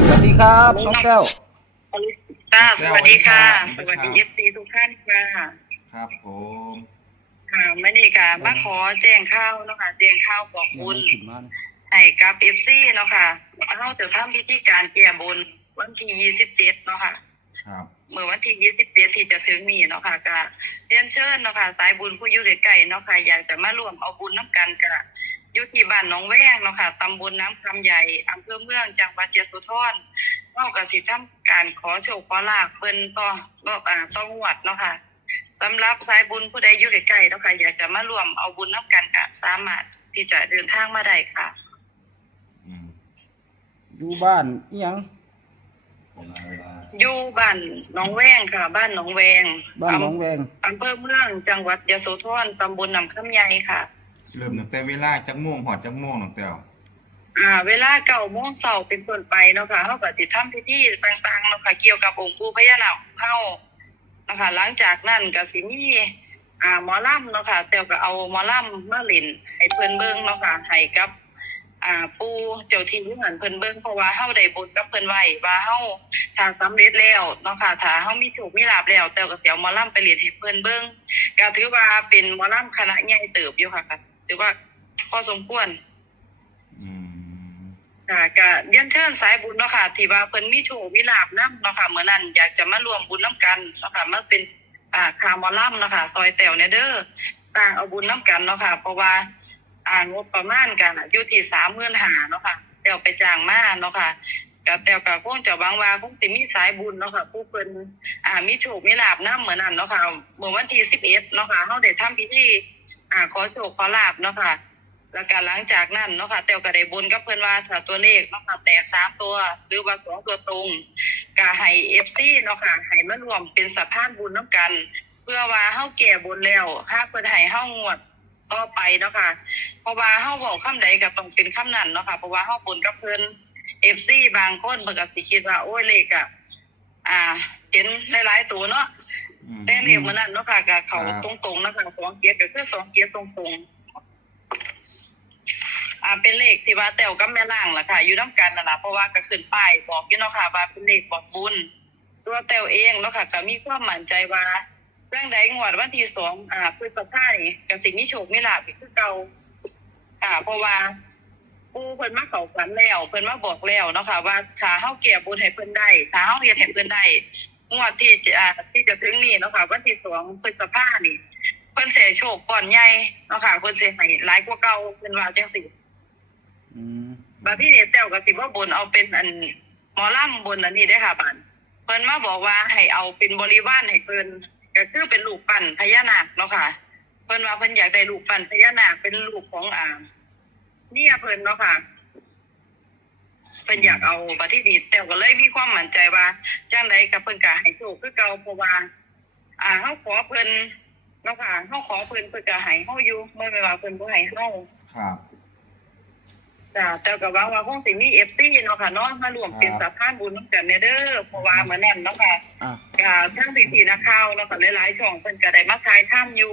สวัสดีครับน้องแก้วค่ะสวัสดีค่ะสสวัวัสสดีดีครับเอฟซีทุกท่านค่ะครับผมค่ะไม่นี่ค่ะมาขอแจ้งข่าวเนาะค่ะแจ้งข่าวบอกบุญขึ้นมาให้กับเอฟซีเนาะค่ะเราจะทำพิธีการแก้บนวันที่ยี่สิบเจ็ดเนาะค่ะครับเมื่อวันที่ยี่สิบเจ็ดที่จะถึงนี้เนาะค่ะก็เรียนเชิญเนาะค่ะสายบุญผู้อยู่ใกล้ๆเนาะค่ะอยากจะมารวมเอาบุญน้ำกันกะ อยู่ที่บ้านหนองแวงเนาะค่ะตำบลน้ำคำใหญ่อำเภอเมืองจังหวัดยโสธรเล่ากับสิทำการขอโชคขอลาภเพิ่นต่อต่ออ่าต้องวดเนาะค่ะสำหรับสายบุญผู้ใดอยู่ใกล้ๆเนาะค่ะอยากจะมารวมเอาบุญน้ำกันกะสามารถที่จะเดินทางมาได้ค่ะ อืมอยู่บ้านอิหยังเวลาเวลาอยู่บ้านหนองแวงค่ะ บ้านหนองแวงบ้านหนองแวงอำเภอเมืองจังหวัดยโสธรตำบลน้ำคำใหญ่ค่ะ เริ่มตั้งแต่เวลาจักม่งหอดจักม่วงน้องแต้วอ่า เวลาเก้าโมงเช้าเป็นต้นไปเนาะค่ะเขาก็สิทำพิธีต่างๆเนาะค่ะเกี่ยวกับองค์ปู่พญานาคเข้านะคะหลังจากนั้นก็สิมีอ่าหมอลำเนาะค่ะแต่ก็เอาหมอลำมาเล่นให้เพิ่นเบิ่งเนาะค่ะให้กับ อ่าปู่เจ้าที่ที่หันเพิ่นเบิ่งเพราะว่าเฮาได้บุญกับเพิ่นไว้ว่าเฮาถ้าสำเร็จแล้วเนาะค่ะถ้าเฮามีโชคมีลาภแล้วแต่ก็สิเอาหมอลำไปเล่นให้เพิ่นเบิ่งก็ถือว่าเป็นหมอลำคณะใหญ่เติบอยู่ค่ะก็ ถือว่าพอสมควรอืมค่ะก็เรียนเชิญสายบุญเนาะค่ะที่ว่าเพิ่นมีโชคมีลาภนํเนาะค่ะเมื่อนั้นอยากจะมารวมบุญนํกันเนาะค่ะมาเป็นอ่าคาหมอลำเนาะค่ะซอยแต้วเนี่ยเด้อต่างเอาบุญนํกันเนาะค่ะเพราะว่าอ่างบประมาณกันอะอยู่ที่35,000เนาะค่ะแต้วไปจ้างมาเนาะค่ะก็แต้วก็คงจะหวังว่าคงสิมีสายบุญเนาะค่ะผู้เพิ่นอ่ามีโชคมีลาภนํเหมือนนั้นเนาะค่ะเมื่อวันที่11เนาะค่ะเฮาได้ทำพิธี อ่าขอโชคขอลาภเนาะค่ะ แล้วก็หลังจากนั้นเนาะค่ะเต้วก็ได้บนกับเพิ่อนว่าถ้าตัวเลขเนาะค่ะแตกสามตัวหรือว่าสองตัวตรงก็ให้ FC เนาะค่ะให้มารวมเป็นสะพานบุญน้ำกัน เพื่อว่าเฮาแก่บนแล้วถ้าเพิ่นให้เฮางวดต่อไปเนาะค่ะ เพราะว่าเฮาเว้าคำใดก็ต้องเป็นคำนั้นเนาะค่ะเพราะว่าเฮาบนกับเพิ่น FC บางคนเพิ่นก็สิคิดว่าโอ้ยเลขอะอ่าเห็นหลายๆตัวเนาะ แต่เลขมันนั้นเนาะค่ะก็เขาครับตรงๆนะคะสองเกียร์ก็คือสองเกียร์ตรงๆอ่าเป็นเลขที่ว่าแต้วกับแม่ล่างล่ะค่ะ อยู่น้ำกันนั่นล่ะเพราะว่าก็ขึ้นป้ายบอกอยู่เนาะค่ะว่าเป็นเลขบอกบุญตัวแต้วเองเนาะค่ะก็มีความมั่นใจว่าเรื่องใดงวดวันที่สองอ่าพฤษภาคมนี่ก็สิมีโชคมีลาภอีกคือเก่าอ่าเพราะว่าปู่เพิ่นมาเข้าฝันแล้วเพิ่นมาบอกแล้วเนาะค่ะว่าถ้าเฮาแก้บุญให้เพิ่นได้ถ้าเฮาเฮ็ดให้เพิ่นได้ งวดที่จะอ่าที่จะถึงนี้เนาะค่ะวันที่สองพฤษภาคมนี่เพิ่นสิให้โชคก่อนใหญ่เนาะค่ะเพิ่นสิให้หลายกว่าเก่าเพิ่นว่าจังซี่อืมบาพี่เดชแต้วก็สิว่าบนเอาเป็นอันหมอลำบนอันนี้ได้อค่ะบานเพิ่นมาบอกว่าให้เอาเป็นบริวารให้เพิ่นก็คือเป็นลูกปั้นพญานาคเนาะค่ะ เพิ่นว่าเพิ่นอยากได้ลูกปั้นพญานาคเป็นลูกของอ่าเนี่ยเพิ่นเนาะค่ะ เพิ่นอยากเอาบัดที่นี้แต้วก็เลยมีความมั่นใจว่าจังไดก็เพิ่นก็ให้โชคคือเก่าเพราะว่าอ่าเฮาขอเพิ่นเนาะค่ะเฮาขอเพิ่นเพิ่นก็ให้เฮาอยู่ไม่แม่นว่าเพิ่นบ่ให้เฮาครับจ้าแต่ก็หวังว่าคงสิมีเอฟซีเนาะค่ะเนาะมารวมเป็นสะพานบุญน้ำกันเนเด้อเพราะว่าเหมือนนั่นเนาะค่ะอะก็ทั้งสิทีนักข่าวเนาะค่ะหลายๆช่องเพิ่นก็ได้มาถ่ายทำอยู่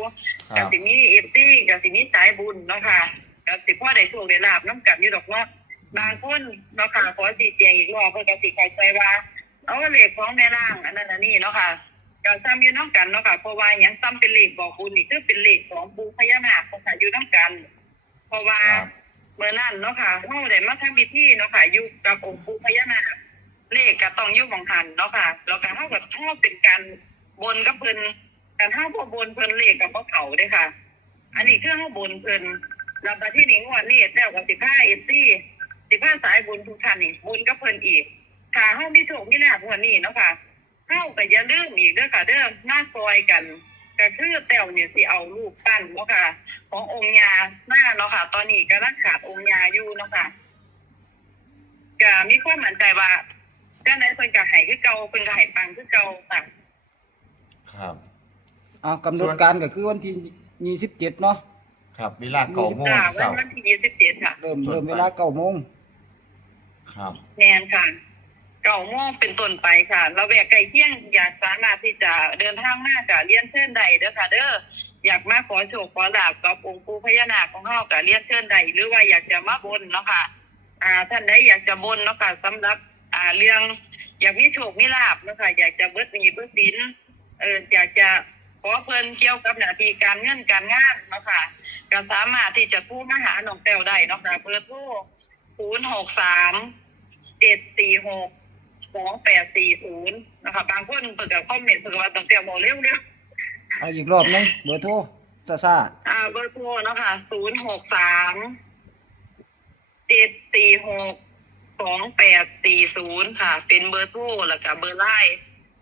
ครัก็บสิมีเอฟซีก็สิมีสายบุญเนาะค่ะก็สิพ่อได้โชคได้ลาบน้ำกันอยู่ดอกเนาะ บางคนเนาะค่ะขอสิเจียงอีกรอบเพิ่นก็สิเข้าใจว่าเอาเลขของแม่ล่างอันนั้นอันนี้เนาะค่ะก็ซ้ำอยู่น้ำกันเนาะค่ะเพราะว่าหยังซ้ำเป็นเลขบอกบุญนี่คือเป็นเลขของปู่พญานาคเนาะค่ะอยู่น้ำกัน เพราะว่าครับเมื่อนั้นเนาะค่ะเฮาได้มาทำพิธีเนาะค่ะอยู่กับองค์ปู่พญานาคเลขก็ต้องอยู่ของหันเนาะค่ะแล้วก็เฮากับเฮาเป็นการบนกับเพิ่นการเฮาบ่บนเพิ่นเลขกับบ่เขาเด้อค่ะ อันนี้คือเฮาบนเพิ่นแล้วบัดที่นี้งวดนี้แล้วก็15 FC 15 สายบุญทุกท่านนี่บุญกับเพิ่นอีกถ้าเฮามีโชคมีลาภงวดนี้เนาะค่ะเฮาก็อย่าลืมอีกเด้อค่ะเด้อมาซอยกันก็คือแต้วเนี่ยสิเอารูปปั้นเนาะค่ะ ขององค์ยาหน้าเนาะค่ะ ตอนนี้ก็รักขาดองค์ยาอยู่เนาะค่ะก็มีความมั่นใจว่าเจ้าไหนเพิ่นก็ให้คือเก่าเพิ่นก็ให้ปังคือเก่าค่ะครับ อะกำหนดการก็คือวันที่ยี่สิบเจ็ดเนาะครับเวลาเก้าโมงจ้าเช้าวันที่ยี่สิบเจ็ดค่ะ เริ่มเริ่มเวลาเก้าโมง ครับแมนค่ะเก่าโมงเป็นต้นไปค่ะเราแวกไก่เที่ยงอยากสามารถที่จะเดินทางมากับเลี้ยนเชิญใดเด้อค่ะ เด้ออยากมาขอโชคขอลาบกับองค์ปู่พญานาคของเฮากับเลี้ยนเชิญใดหรือว่าอยากจะมาบนเนาะค่ะ อ่า ท่านใดอยากจะบนเนาะค่ะสำหรับ อ่าเรื่อง อยากมีโชคมีลาบเนาะคะอยากจะเบิดหนี้เบิดสินเอออยากจะขอเพิ่นเกี่ยวกับหน้าที่การเงินการงานเนาะค่ะก็สามารถที่จะพูดมาหาน้องแต้วได้เนาะค่ะเบอร์โทร 0 6 3 7 4 6 2 8 4 0นะคะบางคนเพิ่นก็คอมเมนต์เพิ่นก็ว่าต้องแต้วบอกเร็วๆเอาอีกรอบหนึงเบอร์โทรซ่าซ่าอ่าเบอร์โทรเนาะค่ะศูนย์หกสามเจ็ดสี่หกสองแปดสี่ศูนย์ค่ะ เป็นเบอร์โทรแล้วก็เบอร์ไลน์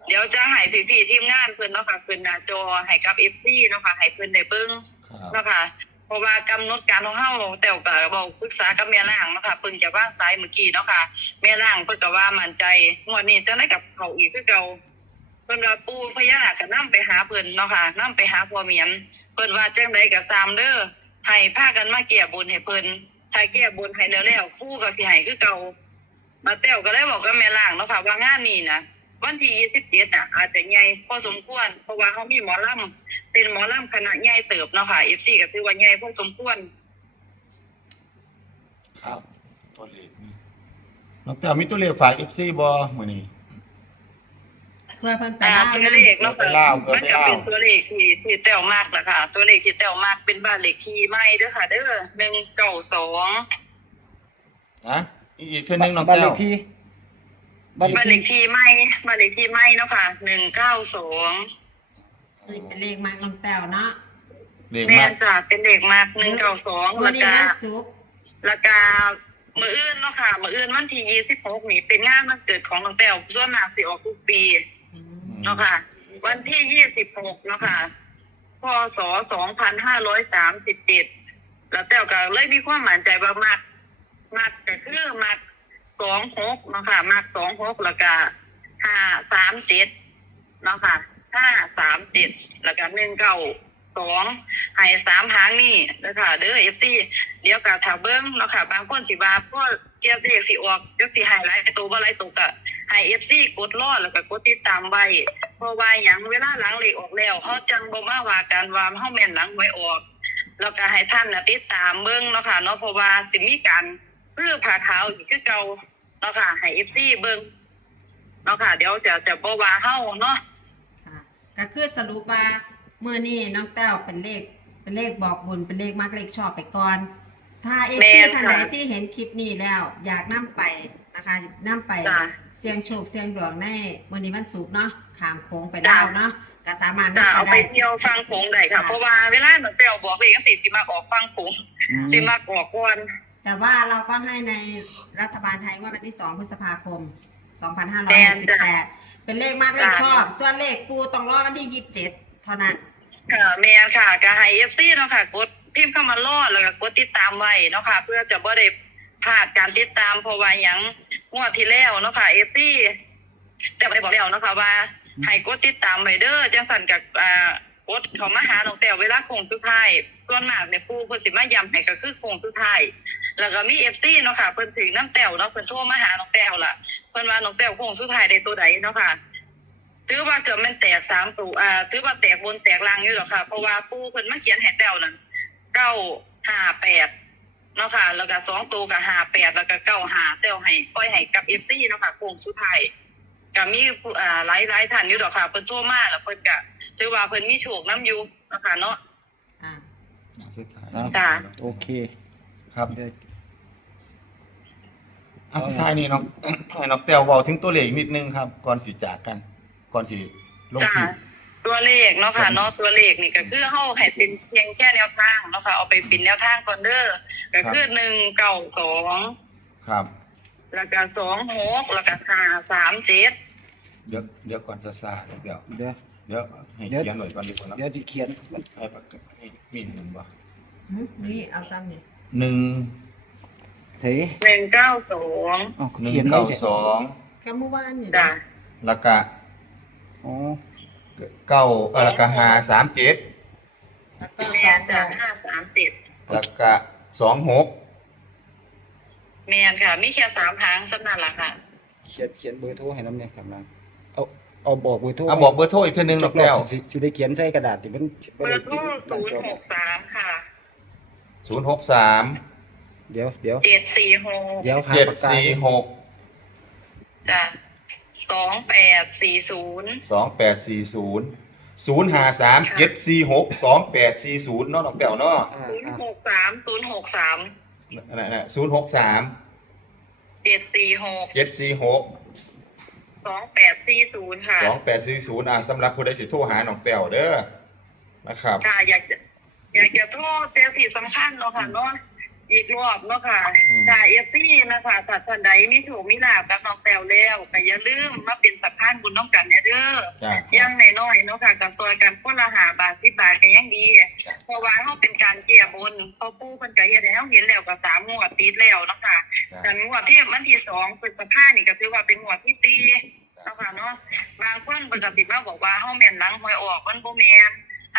เดี๋ยวจะให้พี่ๆทีมงานเพิ่นเนาะค่ะขึ้นหน้าจอให้กับเอฟซีเนาะค่ะให้เพิ่นได้เบิ่งครับเนาะค่ะ เพราะว่ากำหนดการของเฮาแต่ก็บอกปรึกษากับแม่ล่างเนาะค่ะเพิ่นจะว่างสายเมื่อกี้เนาะค่ะแม่ล่างเพิ่นก็ว่ามั่นใจงวดนี้จะได้กับเขาอีกคือเก่าเพิ่นว่าปูพญานาคก็นํไปหาเพิ่นเนาะค่ะนํไปหาพ่อเมียนเพิ่นว่าจังไดก็ซามเด้อให้พากันมาแก้บนให้เพิ่นถ้าแก้บนให้แล้วแล้วครู่ก็สิให้คือเก่ามาแต้วก็เลยบอกกับแม่ล่างเนาะค่ะว่างานนี้นะ วันที่27น่ะอาจจะใหญ่พอสมควร เพราะว่าเขามีหมอลำเป็นหมอลำคณะใหญ่เติบเนาะค่ะ FC ก็ถือว่าใหญ่พอสมควรครับตัวเลขนี่น้องแต้วมีตัวเลขฝาก FC บ่มื้อนี้เพื่อเพิ่นไปอ่าเล่าตัวนะเลขเนาะไปเล่าเกิมันนไปก็เล่า เป็นตัวเลขที่ที่แต้วมากนะคะตัวเลขที่แต้วมากเป็นบ้านเลขที่ใหม่เด้อค่ะ เด้อ192นะอีกเทื่อนึงน้องบ้านแต้เลวขที่ บ้านเลบ้าขนเลที่ขที่ไม่บ้านเลขที่ไม่เนาะค่ะหนึ่งเก้าสองนี่เป็นเลขมากน้องแต้วเนาะเลขแม่มากจ้ะเป็นเด็กมากหนึ่งเก้าสองวัแล้นวนี้ก็วันศุกร์แล้วก็มืออื่นเนาะค่ะ มืออื่นวันที่ยี่สิบหกนี่เป็นงานวันเกิดของน้องแต้วส่วนมากสิออกทุกปีอืมเนาะค่ะ วันที่ยี่สิบหกเนาะค่ะพศสองพันห้าร้อยสามสิบเจ็ดแล้วแต้วก็เลยมีความหมั่นใจว่ามากมากก็คือมาก สองหกเนาะค่ะมากสองหกแล้วก็ห้าสามเจ็ดเนาะค่ะห้าสามเจ็ดแล้วก็หนึ่งเก้าสองให้สามหางนี่นะคะเด้อเอฟซีเดี๋ยวกะถ้าเบิ้งเนาะค่ะ บางคนสิว่าพวกเกียร์เลขสิออกเดี๋ยวสิห้หลายตัวบ่หลายตัวก็ให้เอฟซีกดรอดแล้วก็กดติดตามไว้เพราะว่าหยังเวลาหลังเลขออกแล้วเฮาจังบ่มาว่ากันว่าเฮาแม่นหลังหวยออก แล้วก็ให้ท่านน่ะติดตามเบิ่งเนาะค่ะเนาะเพราะว่าสิมีการเพื่อผ่าขาวอีกคือเก่า เนาะค่ะให้เอฟซีเบิ่งเนาะค่ะ เดี๋ยวจะจะบ่ว่าเฮาเนาะค่ะก็คือสรุปว่ามื้อนี้น้องแต้วเป็นเลขเป็นเลขบอกบุญเป็นเลขมากเลขชอบไปก่อน ถ้าเอฟแม่ซีนท่านค่ะใดที่เห็นคลิปนี้แล้ว อยากนํไปนะคะนํไปจ้ะเสี่ยงโชคเสี่ยงดวงในมื้อนี้วันศุกร์เนาะข้ามโค้งไปเล่าวเนาะก็สามารถจะนำเอาไปไปได้เที่ยวฟังโขงได้ค่ะค่ะ เพราะว่าเวลาหนูเตียวบอกเลยก็สิสิมาออกฟังโขงอืมสิมาออกก่อน แต่ว่าเราก็ให้ในรัฐบาลไทยว่าวันที่2พฤษภาคม2568เป็นเลขมากเลขชอบ ส่วนเลขปูต้องรอวันที่27เท่านั้นค่ะแมนค่ะก็ให้เอฟซีเนาะค่ะกดพิมพ์เข้ามาล่อแล้วก็กดติดตามไว้เนาะค่ะ เพื่อจะบ่ได้พลาดการติดตามเพราะว่าหยังงวดที่แล้วเนาะค่ะเอฟซีแต่บ่ได้บอกแล้วเนาะค่ะว่าให้กดติดตามไว้เด้อจังสั่นกับอ่ากดเขามาหาน้องแต้วเวลาโค้งสุดท้ายส่วนมากเนี่ยปู่เพิ่นสิมาย้ำให้ก็คือโค้งสุดท้าย แล้วก็มีเอฟซีเนาะค่ะเพิ่นถึงน้ำแต้วเนาะเพิ่นโทรมาหาน้องแต้วล่ะเพิ่นว่าน้องแต้วโค้งสุดท้ายได้ตัวใดเนาะค่ะถือว่าเกือบแมันแตกสามตัวอ่าถือว่าแตกบนแตกล่างอยู่หรอกค่ะ เพราะว่าปู่เพิ่นมาเขียนให้แต้วนั่นเก้าห้าแปดเนาะค่ะ แล้วก็สองตัวก็ห้าแปดแล้วก็เก้าห้าแต้วให้ปล่อยให้กับเอฟซีเนาะค่ะโค้งสุดท้ายก็มีผู้อ่าหลายหลายท่านอยู่ดอกค่ะเพิ่นโทรมาแล้วเพิ่นก็ถือว่าเพิ่นมีโชคน้ำอยู่เนาะค่ะเนาะอ่าสุดท้ายจ้ะโอเค ครับเดี๋ยว อะสุดท้ายนี่น้อง ให้น้องแต้วเว้าถึงตัวเลขนิดนึงครับ ก่อนสิจากกัน ก่อนสิลงจ้าคลิป ตัวเลขเนาะค่ะเนาะตัวเลขนี่ก็คือเฮาให้เป็นเพียงแค่แนวทางเนาะค่ะเอาไปเป็นแนวทางก่อนเด้อก็คือหนึ่งเก้าสองครับ แล้วก็สองหกแล้วก็ห้าสามเจ็ดเดี๋ยวเดี๋ยวก่อนซะซาเดี๋ยวเดี๋ยวเดี๋ยวให้เดี๋ยวเขียนหน่อยก่อนดีกว่าเนอะเดี๋ยวจะเขียนมันให้ปากกาให้มีหนึ่งบ่หึนี่เอาซ้ำนี่หนึ่ง เฮ้ยหนึ่งเก้าสองอ๋อหนึ่งเขียนได้เก้าแต่สองก็เมื่อวานนี่จ้าแล้วก็อ๋อเก้าเอ่อแล้วก็ห้าสามเจ็ดแล้วก็แมสอนงจ้าหกห้าสามเจ็ดแล้วก็สองหกแมนค่ะมีแค่สามหางสำนันละค่ะเขียนเขียนเบอร์โทรให้น้ำเนี่ยสำนักเอาเอาบอกเบอร์โทรอะบอกเบอร์โทรอีกเทีนึงน้องแต้วสิสิได้เขียนใส่กระดาษที่มันเบอร์โทรศูนย์หกสามค่ะศูนย์หกสาม เดี๋ยวเดี๋ยวเจ็ดสี่หกเดี๋ยวหาเจ็ดปากกาสี่หกจ้ะสองแปดสี่ศูนย์สองแปดสี่ศูนย์ศูนย์ห้าสามเจ็ดสี่หกสองแปดสี่ศูนย์เนาะน้องแต้วเนาะอ่าศูนย์อ่าหกสามศูนย์หกสามนั่นน่ะศูนย์หกสามเจ็ดสี่หกเจ็ดสี่หกสองแปดสี่ศูนย์ค่ะสองแปดสี่ศูนย์อะสำหรับผู้ใดสิโทรหาน้องแต้วเด้อนะครับ ค่ะอยากจะอยากจะโทษเซลที่สำคัญเนาะค่ะเนาะ อีกรอบเนาะค่ะอืมค่ะเอฟซีนะคะถ้าท่านใดมีถูกมีลาบกับน้องแต้วแล้วก็อย่าลืมมาเป็นสะพานบุญน้องกันเนี่ยเด้อจ้ายังน้อยๆเนาะค่ะกับตัวกันคนละหาบาทสิบบาทก็ยังดีเพราะว่าเขาเป็นการแก้บนเพราะปู่เพิ่นก็เฮ็ดให้เราเห็นแล้วก็สามงวดติดแล้วเนาะค่ะแต่งวดที่มันที่สองพฤษภานี่ก็ถือว่าเป็นงวดที่ตีเนาะค่ะเนาะบางคนเพิ่นก็สิมาบอกว่าเฮาแม่นหลังหวยออกมันบ่แม่น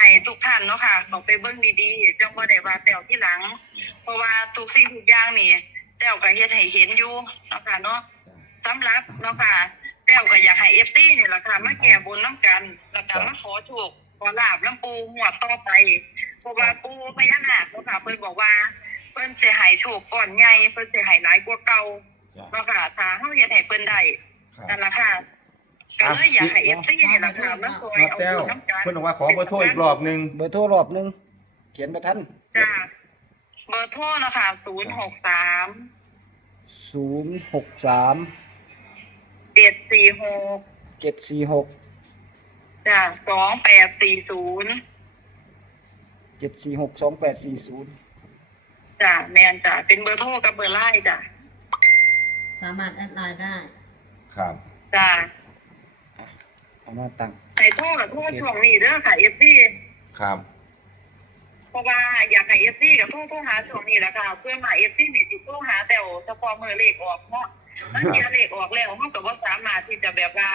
ให้ทุกท่านเนาะค่ะต้องไปเบิ่งดีๆจังบ่ได้ว่าแต้วที่หลัง เพราะว่าทุกสิ่งทุกอย่างนี่แต้วก็เฮ็ดให้เห็นอยู่เนาะค่ะเนาะสำหรับเนาะค่ะแต้วก็อยากให้ FC นี่ล่ะค่ะมาแก้บนนํกันแล้วก็มาขอโชคขอลาบน้ำปูงวดต่อไปเพราะว่าปูพญานาคเนาะค่ะเพิ่นบอกว่าเพิ่นสิให้โชคก่อนใหญ่เพิ่นสิให้หลายกว่าเก่าจ้าเนาะค่ะถ้าเฮาเฮ็ดให้เพิ่นได้ครับนั่นล่ะค่ะ ก็เลยอยากให้ FC นี่ล่ะค่ะมาคอยน้องเอาแต้วบุญน้ำกันเพิ่นบอกว่าขอเบอร์โทรอีกรอบหนึงเบอร์โทรรอบหนึง เขียนบ่ทันจ้าเบอร์โทรเนาะค่ะ063ศูนย์หกสาม746เจ็ดสี่หกจ้า2840เจ็ดสี่หกสองแปดสี่ศูนย์จ้าแม่นจ้าเป็นเบอร์โทรกับเบอร์ไลน์จ้าสามารถแอดไลน์ได้ ครับ จ้า เอามาตั้งให้โทรกับโทรช่วงนี้เด้อค่ะ FC ครับ เพราะว่าอยากให้ FC กับโทรโทรหาช่วงนี้แหละค่ะ เพื่อมา FC นี่สิโทรหาแต่เฉพาะมือเลขออกเนาะมันเขียนเลขออกแล้วเฮาก็บ่สามารถที่จะแบบว่า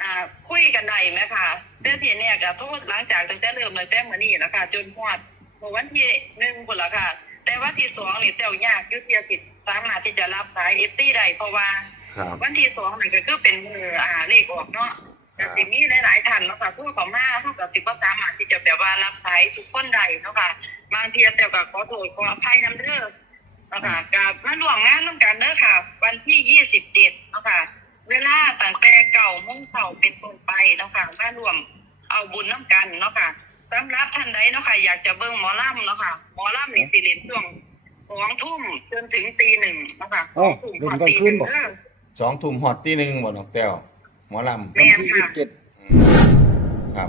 อ่าคุยกันได้ไหมคะแต่ทีเนี่ยก็โทษหลังจากตั้งแต่เริ่มเลยแต่มื้อนี้แล้วค่ะจนฮอดเมื่อวันที่หนึ่งพุ่นละค่ะ แต่ว่าที่สองนี่แต้วยากอยุติยสิทธิ์สามารถที่จะรับสาย FC ได้เพราะว่า ครับ วันที่สองนี่ก็คือเป็นมืออ่าเลขออกเนาะ แต่สิ่งนี้หลายๆท่านเนาะค่ะผู้เขามาผู้กับสิบ่สามารถที่จะแบบว่ารับสายทุกคนได้เนาะค่ะบางทีแต่ก็ขอโทษขออภัยนํเด้อเนาะค่ะกับมาร่วมงานร่วมกันเด้อค่ะ วันที่ยี่สิบเจ็ดเนาะค่ะ เวลาตั้งแต่เก่าโมงเช้าเป็นต้นไปเนาะค่ะมาร่วมเอาบุญน้ำกันเนาะค่ะสำหรับท่านใดเนาะค่ะอยากจะเบิ่งหมอลำเนาะค่ะหมอลำนี่สิเล่นช่วงสองทุ่มจนถึงตีหนึ่งเนาะค่ะโอ้สงทุ่มเดินกลางคืนบ่เด้อสองทุ่มฮอดตีหนึ่งบ่น้องแต้ว หมอลำแม่วันนที่ค่ะยี่สิบเจ็ดอืมครับ